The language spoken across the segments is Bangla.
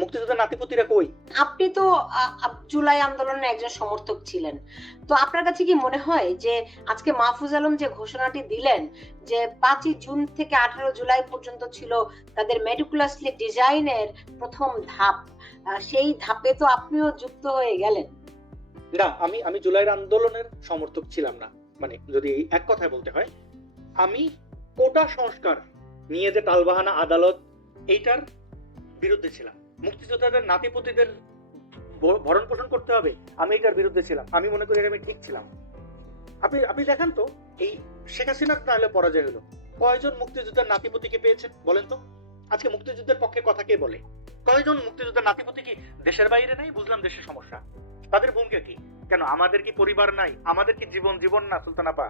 মুক্তিযোদ্ধার নাতিপুতিরা কই? আপনি তো জুলাই আন্দোলনের একজন সমর্থক ছিলেন। তো আপনার কাছে কি মনে হয় যে আজকে মাহফুজ আলম যে ঘোষণাটি দিলেন যে পাঁচই জুন থেকে আঠারো জুলাই পর্যন্ত ছিল তাদের মেডিকুলাসলি ডিজাইনের প্রথম ধাপ সেই ধাপে তো আপনিও যুক্ত হয়ে গেলেন। না আমি আমি জুলাইয়ের আন্দোলনের সমর্থক ছিলাম না। মানে যদি এক কথায় বলতে হয় আমি কোটা সংস্কার নিয়ে যে টালবাহানা আদালত এইটার বিরুদ্ধে ছিলাম। মুক্তিযোদ্ধাদের নাতিপুতিদের ভরণ পোষণ করতে হবে। আমি এটার বিরুদ্ধে ছিলাম। আমি মনে করি আমি ঠিক ছিলাম। আপনি আপনি দেখান তো, এই শেখ হাসিনার তাহলে পরাজয় হলো। কয়জন মুক্তিযোদ্ধার নাতিপুতিকে পেয়েছেন বলেন তো? আজকে মুক্তিযুদ্ধের পক্ষে কথা কে বলে? কয়জন মুক্তিযোদ্ধার নাতিপুতি কি দেশের বাইরে নাই? বুঝলাম দেশের সমস্যা। তাদের ভূমিকা কি? কেন আমাদের কি পরিবার নাই? আমাদের কি জীবন জীবন না, সুলতান আপা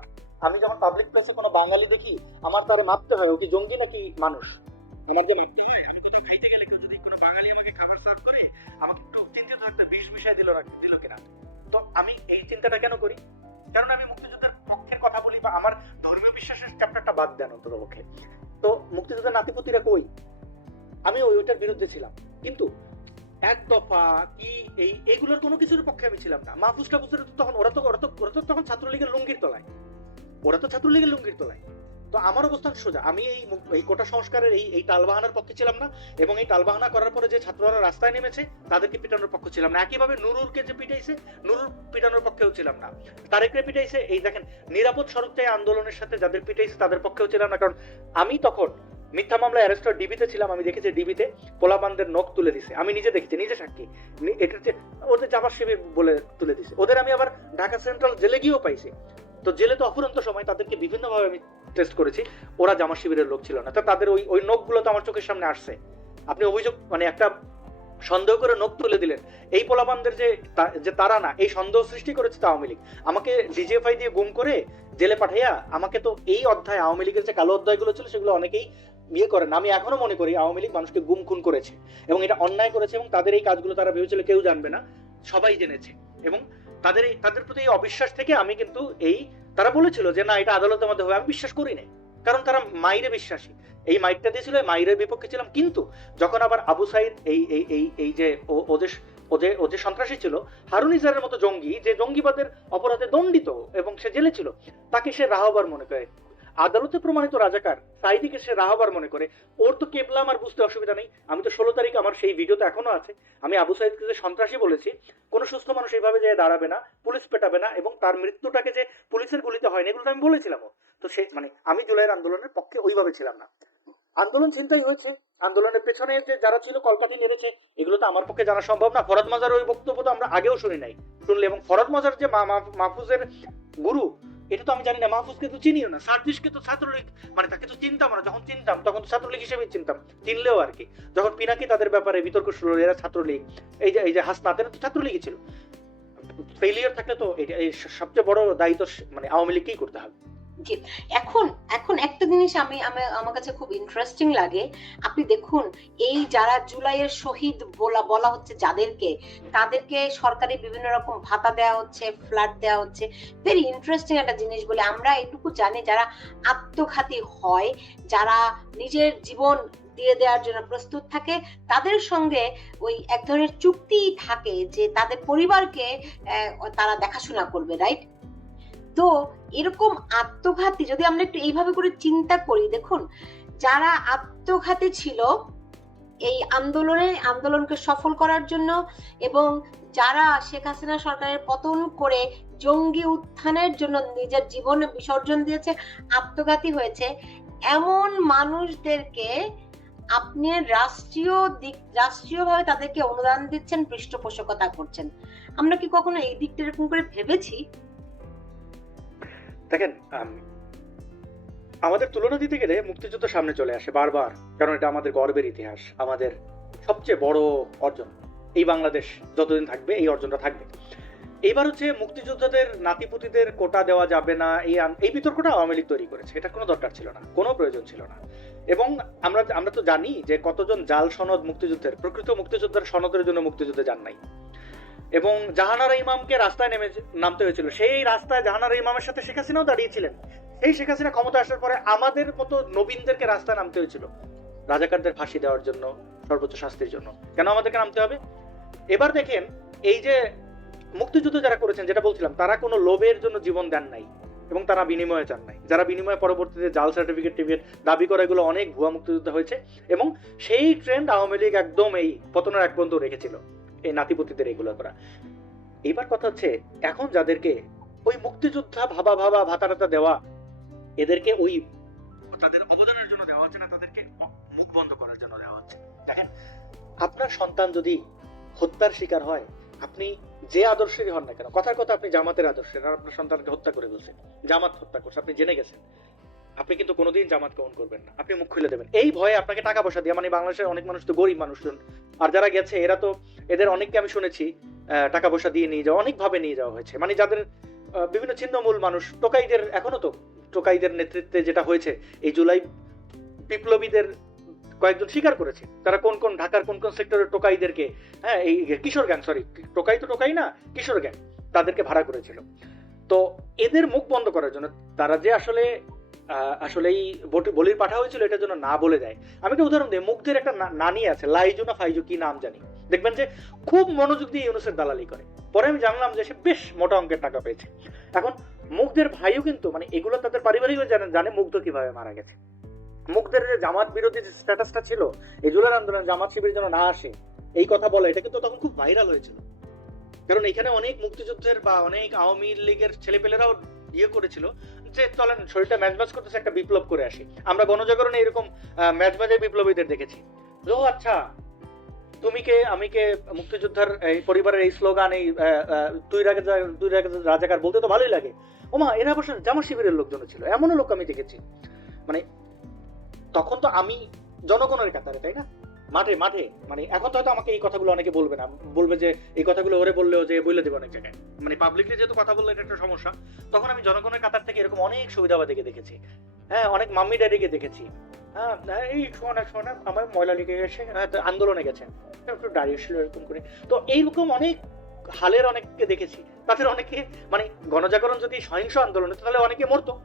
আমি যখন পাবলিক প্লেসে কোনো বাঙালি দেখি, আমার তারে মাপতে হয়, ও কি জঙ্গি নাকি মানুষ? আমার যে মাপতে হয়, আমি একটা বিষ মিশাই দিল দিল কিনা? তো আমি এই চিন্তাটা কেন করি? কারণ আমি মুক্তিযুদ্ধের পক্ষের কথা বলি বা আমার ধর্মীয় বিশ্বাসের চ্যাপ্টারটা বাদ দেন অন্ততপক্ষে। তো মুক্তিযুদ্ধের নাতিপুতিরা কই? আমি ওই ওইটার বিরুদ্ধে ছিলাম। কিন্তু এক দফা কি এই এইগুলোর কোনো কিছুর পক্ষে আমি ছিলাম না। মাহফুজ টাফুজের তখন, ওরা তো ওরা তো ওরা তো তখন ছাত্রলীগের লুঙ্গির তলায়। ওরা তো ছাত্রলীগের লুঙ্গির তলায়। তো আমার অবস্থান সোজা। আমি এই এই কোটা সংস্কারের এই এই টালবাহানার পক্ষে ছিলাম না এবং এই টালবাহানা করার পরে যে ছাত্ররা রাস্তায় নেমেছে, তাদেরকে পিটানোর পক্ষে ছিলাম না। একইভাবে নুরুলকে যে পিটাইছে নুরুল পিটানোর পক্ষেও ছিলাম না। তারেকরে পিটাইছে, এই দেখেন, নিরাপদ সড়ক চাই আন্দোলনের সাথে যাদের পিটাইছে তাদের পক্ষেও ছিলাম না। কারণ আমি তখন মিথ্যা মামলায় অ্যারেস্ট ডিবিতে ছিলাম, আমি দেখেছি ডিবিতে পোলাপানদের নখ তুলে দিছে। আমি নিজে দেখেছি, নিজে সাক্ষী। এটা হচ্ছে ওদের জামার শিবির বলে তুলে দিছে। ওদের আমি আবার ঢাকা সেন্ট্রাল জেলে গিয়েও পাইছি। তো জেলে তো অফুরন্ত সময়, তাদেরকে বিভিন্নভাবে আমি টেস্ট করেছি, ওরা জামা শিবিরের লোক ছিল না। তো তাদের ওই ওই নখগুলো তো আমার চোখের সামনে আসছে। আপনি অভিযোগ মানে একটা সন্দেহ করে নখ তুলে দিলেন। এই পোলাপানদের যে যে তারা না, এই সন্দেহ সৃষ্টি করেছে তো আওয়ামী লীগ। আমাকে ডিজিএফআই দিয়ে গুম করে জেলে পাঠাইয়া আমাকে তো এই অধ্যায়, আওয়ামী লীগের যে কালো অধ্যায়গুলো ছিল সেগুলো অনেকেই বিয়ে করেন। আমি এখনও মনে করি আওয়ামী লীগ মানুষকে গুম খুন করেছে এবং এটা অন্যায় করেছে এবং তাদের এই কাজগুলো তারা ভেবেছিল কেউ জানবে না। সবাই জেনেছে এবং তাদের তাদের প্রতি এই অবিশ্বাস থেকে আমি কিন্তু এই তারা বলেছিল যে, না, এটা আদালতের মধ্যে হবে। আমি বিশ্বাস করি নাই, কারণ তারা মাইরে বিশ্বাসী। এই মাইকটা দিয়েছিল মাইরের বিপক্ষে ছিলাম। কিন্তু যখন আবার আবু সাইদ এই এই এই এই যে ও- ওদের ওদের ওদের সন্ত্রাসী ছিল, হারুন ইজারের মতো জঙ্গি, যে জঙ্গিবাদের অপরাধে দণ্ডিত এবং সে জেলে ছিল, তাকে সে রাহবার মনে করে। আদালতে প্রমাণিত রাজাকার সাইদিকে সে রাহবার মনে করে। ওর তো কেবলা আমার বুঝতে অসুবিধা নেই। আমি তো ষোলো তারিখ আমার সেই ভিডিওতে এখনও আছে। আমি আবু সাইদকে যে সন্ত্রাসী বলেছি, কোনো সুস্থ মানুষ এইভাবে যে দাঁড়াবে না, পুলিশ পেটাবে না এবং তার মৃত্যুটাকে যে পুলিশের গুলিতে হয়নি এগুলো তো আমি বলেছিলাম তো সে মানে আমি জুলাইয়ের আন্দোলনের পক্ষে ওইভাবে ছিলাম না। আন্দোলন চিন্তাই হয়েছে। আন্দোলনের পেছনে যে যারা ছিল কলকাতি নেড়েছে, এগুলো তো আমার পক্ষে জানা সম্ভব না। ফরদ মাজার ওই বক্তব্য তো আমরা আগেও শুনি নাই। শুনলে এবং ফরদ মাজার যে মাহফুজের গুরু এটা তো আমি জানি না মাহফুজকে তো চিনিও না সার্জিসকে তো ছাত্রলীগ মানে তাকে তো চিনতাম না যখন চিনতাম তখন তো ছাত্রলীগ হিসেবে চিনতাম চিনলেও আর কি। যখন পিনাকি তাদের ব্যাপারে বিতর্ক শুরু হলো, এরা ছাত্রলীগ এই যে এই যে হাসনা এরা তো ছাত্রলীগই ছিল। ফেলিয়ার থাকলে তো এটা সবচেয়ে বড় দায়িত্ব মানে আওয়ামী লীগকেই করতে হবে। এখন এখন একটা জিনিস আমি, আমি- আমার কাছে খুব ইন্টারেস্টিং লাগে। আপনি দেখুন, এই যারা জুলাইয়ের শহীদ বলা বলা হচ্ছে যাদেরকে, তাদেরকে সরকারি বিভিন্ন রকম ভাতা দেওয়া হচ্ছে ফ্ল্যাট দেওয়া হচ্ছে। ভেরি ইন্টারেস্টিং একটা জিনিস বলে আমরা এটুকু জানি, যারা আত্মঘাতী হয়, যারা নিজের জীবন দিয়ে দেওয়ার জন্য প্রস্তুত থাকে, তাদের সঙ্গে ওই এক ধরনের চুক্তি থাকে যে তাদের পরিবারকে তারা দেখাশোনা করবে রাইট তো এরকম আত্মঘাতী, যদি আমরা একটু এইভাবে করে চিন্তা করি, দেখুন, যারা আত্মঘাতী ছিল এই আন্দোলনে, আন্দোলনকে সফল করার জন্য এবং যারা শেখ হাসিনা সরকারের পতন করে জঙ্গি উত্থানের জন্য নিজের জীবন বিসর্জন দিয়েছে, আত্মঘাতী হয়েছে, এমন মানুষদেরকে আপনি রাষ্ট্রীয় দিক, রাষ্ট্রীয়ভাবে তাদেরকে অনুদান দিচ্ছেন, পৃষ্ঠপোষকতা করছেন। আমরা কি কখনো এই দিকটা এরকম করে ভেবেছি? দেখেন আমাদের তুলনা দিতে গেলে মুক্তিযুদ্ধ সামনে চলে আসে বারবার, কারণ এটা আমাদের গর্বের ইতিহাস, আমাদের সবচেয়ে বড় অর্জন। এই বাংলাদেশ যতদিন থাকবে, এই অর্জনটা থাকবে। এইবার হচ্ছে মুক্তিযোদ্ধাদের নাতিপুতিদের কোটা দেওয়া যাবে না, এই এই বিতর্কটা আওয়ামী লীগ তৈরি করেছে। এটা কোনো দরকার ছিল না, কোনো প্রয়োজন ছিল না। এবং আমরা আমরা তো জানি যে কতজন জাল সনদ মুক্তিযুদ্ধের, প্রকৃত মুক্তিযোদ্ধার সনদের জন্য মুক্তিযুদ্ধে যান নাই। এবং জাহানারা ইমামকে রাস্তায় নেমে নামতে হয়েছিল। সেই রাস্তায় জাহানারা ইমামের সাথে শেখ হাসিনাও দাঁড়িয়েছিলেন। এই শেখ হাসিনা ক্ষমতা আসার পরে আমাদের মতো নবীনদেরকে রাস্তায় নামতে হয়েছিল। রাজাকারদের ফাঁসি দেওয়ার জন্য, সর্বোচ্চ শাস্তির জন্য। কেন আমাদেরকে নামতে হবে? এবার দেখেন, এই যে মুক্তিযুদ্ধ যারা করেছেন, যেটা বলছিলাম, তারা কোনো লোভের জন্য জীবন দেন নাই এবং তারা বিনিময়ে চান নাই। যারা বিনিময়ে পরবর্তীতে জাল সার্টিফিকেট টিফিকেট দাবি করা এগুলো অনেক ভুয়া মুক্তিযুদ্ধ হয়েছে এবং সেই ট্রেন্ড আওয়ামী লীগ একদম এই পতনের এক পর্যন্ত রেখেছিল। এই নাতিপুতিদের এইগুলো করা। এবার কথা হচ্ছে, এখন যাদেরকে ওই মুক্তিযোদ্ধা ভাবা ভাবা ভাতা টাতা দেওয়া, এদেরকে ওই তাদের অবদানের জন্য দেওয়া হচ্ছে না, তাদেরকে মুখ বন্ধ করার জন্য দেওয়া হচ্ছে। দেখেন, আপনার সন্তান যদি হত্যার শিকার হয়, আপনি যে আদর্শেরই হন না কেন, কথার কথা আপনি জামাতের আদর্শের, আর আপনার সন্তানকে হত্যা করে ফেলছেন, জামাত হত্যা করছে, আপনি জেনে গেছেন। আপনি কিন্তু কোনোদিন জামাত গ্রহণ করবেন না, আপনি মুখ খুলে দেবেন। এই ভয়ে আপনাকে টাকা পয়সা দিয়ে মানে বাংলাদেশের অনেক মানুষ তো গরিব মানুষজন আর যারা গেছে, এরা তো এদের অনেককে আমি শুনেছি টাকা পয়সা দিয়ে নিয়ে যাওয়া, অনেকভাবে নিয়ে যাওয়া হয়েছে। মানে যাদের বিভিন্ন ছিন্নমূল মানুষ, টোকাইদের এখনও তো, টোকাইদের নেতৃত্বে যেটা হয়েছে, এই জুলাই বিপ্লবীদের কয়েকজন স্বীকার করেছে। তারা কোন কোন ঢাকার কোন কোন সেক্টরের টোকাইদেরকে হ্যাঁ এই কিশোর গ্যাং সরি টোকাই তো টোকাই না, কিশোর গ্যাং তাদেরকে ভাড়া করেছিল। তো এদের মুখ বন্ধ করার জন্য তারা যে আসলে আহ, আসলে এই বলির পাঠা হয়েছিল এটার জন্য না বলে দেয়। আমি একটা উদাহরণ দিই মুগ্ধের একটা নানি আছে লাইজু না ফাইজু কি নাম জানি। দেখবেন যে খুব মনোযোগ দিয়ে ইউনুসের দালালি করে। পরে আমি জানলাম যে সে বেশ মোটা অঙ্কের টাকা পেয়েছে। এখন মুগ্ধের ভাইও কিন্তু মানে এগুলো তাদের পারিবারিক জানে জানে মুগ্ধ কীভাবে মারা গেছে। মুগ্ধের যে জামাত বিরোধী যে স্ট্যাটাসটা ছিল এই জুলাই আন্দোলন জামাত শিবির যেন না আসে এই কথা বলে এটা কিন্তু তখন খুব ভাইরাল হয়েছিল। কারণ এখানে অনেক মুক্তিযুদ্ধের বা অনেক আওয়ামী লীগের ছেলেপেলেরাও ইয়ে করেছিল যে চলেন, শরীরটা ম্যাচ ম্যাচ করতেছে, একটা বিপ্লব করে আসি। আমরা গণজাগরণে এরকম ম্যাচ ম্যাচে বিপ্লবীদের দেখেছি। ও আচ্ছা তুমি কে? আমি কে? মুক্তিযোদ্ধার এই পরিবারের এই স্লোগান, এই তুই তুই রাজা রাজাকার বলতে তো ভালোই লাগে। ওমা, এরা অবশ্য জামা শিবিরের লোকজন ছিল, এমনও লোক আমি দেখেছি। মানে তখন তো আমি জনগণের কাতারে, তাই না? মাঠে মাঠে। মানে এখন তো হয়তো আমাকে এই কথাগুলো অনেকে বলবে না। বলবে যে এই কথাগুলো ওরে বললেও যে বলে দেবে অনেক জায়গায়। মানে পাবলিকলি যেহেতু কথা বললে এটা একটা সমস্যা তখন আমি জনগণের কাতার থেকে এরকম অনেক সুবিধাবাদীকে দেখেছি। হ্যাঁ অনেক মাম্মি ড্যাডিকে দেখেছি। হ্যাঁ হ্যাঁ, এই শোনা শোনা আমার ময়লা লেগে গেছে হ্যাঁ আন্দোলনে গেছেন একটু দাঁড়িয়েছিল এরকম করে। তো এইরকম অনেক হালের অনেককে দেখেছি। তাদের অনেকে মানে গণজাগরণ যদি সহিংস আন্দোলন তাহলে অনেকে মরতো।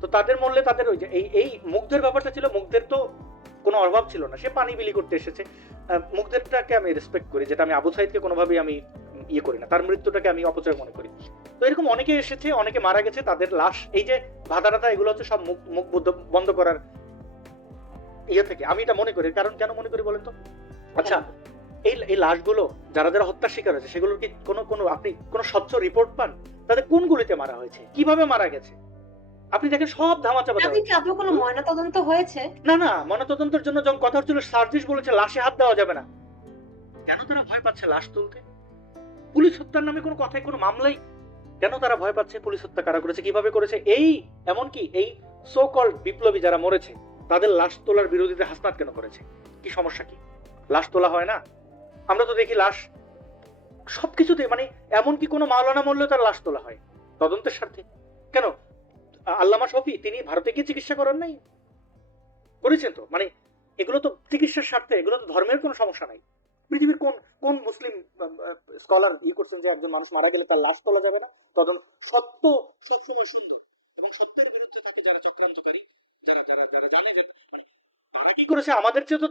তো তাদের মরলে তাদের ওই যে এই এই মুগ্ধের ব্যাপারটা ছিল মুগ্ধের তো কোনো অভাব ছিল না। সে পানি বিলি করতে এসেছে। মুগ্ধেরটাকে আমি রেসপেক্ট করি যেটা আমি আবু সাইদকে কোনোভাবেই আমি ইয়ে করি না। তার মৃত্যুটাকে আমি অপচয় মনে করি। তো এরকম অনেকে এসেছে অনেকে মারা গেছে তাদের লাশ এই যে ভাতা টাতা এগুলো হচ্ছে সব মুখ মুখ বন্ধ করার ইয়ে থেকে। আমি এটা মনে করি কারণ কেন মনে করি বলেন তো? আচ্ছা এই এই লাশগুলো যারা যারা হত্যার শিকার হয়েছে সেগুলোর কি কোনো কোনো আপনি কোনো স্বচ্ছ রিপোর্ট পান? তাদের কোন গুলিতে মারা হয়েছে? কীভাবে মারা গেছে? আপনি দেখেন সব ধামাচাপা দেওয়া তাদের কি আদৌ কোনো ময়নাতদন্ত হয়েছে? না না ময়নাতদন্তের জন্য যখন কথা হচ্ছিল সার্জিস বলেছে লাশে হাত দেওয়া যাবে না। কেন তারা ভয় পাচ্ছে লাশ তুলতে? পুলিশ হত্যার নামে কোনো কথায় কোনো মামলাই? কেন তারা ভয় পাচ্ছে পুলিশ হত্যা কারা করেছে কীভাবে করেছে? এই এমনকি এই সো কল্ড বিপ্লবী যারা মরেছে তাদের লাশ তোলার বিরোধীতে হাসনাত কেন করেছে? কি সমস্যা কি? লাশ তোলা হয় না? আমরা তো দেখি লাশ সবকিছুতে মানে এমনকি কোনো মাওলানা মরলেও তার লাশ তোলা হয়। তদন্তের স্বার্থে। কেন? আল্লামা শফি, তিনি ভারতে গিয়ে চিকিৎসা করেন নাই? করেছেন তো? মানে এগুলো তো চিকিৎসার স্বার্থে, এগুলো তো ধর্মের কোনো সমস্যা নাই। পৃথিবীর কোন কোন মুসলিম স্কলার ই করছেন যে একজন মানুষ মারা গেলে তার লাশ তোলা যাবে না? তদন্ত সত্য সবসময় সুন্দর। এবং সত্যের বিরুদ্ধে তাকে যারা চক্রান্তকারী, যারা যারা যারা জানে যে মানে তারা কি করেছে? আমাদের চেয়ে তো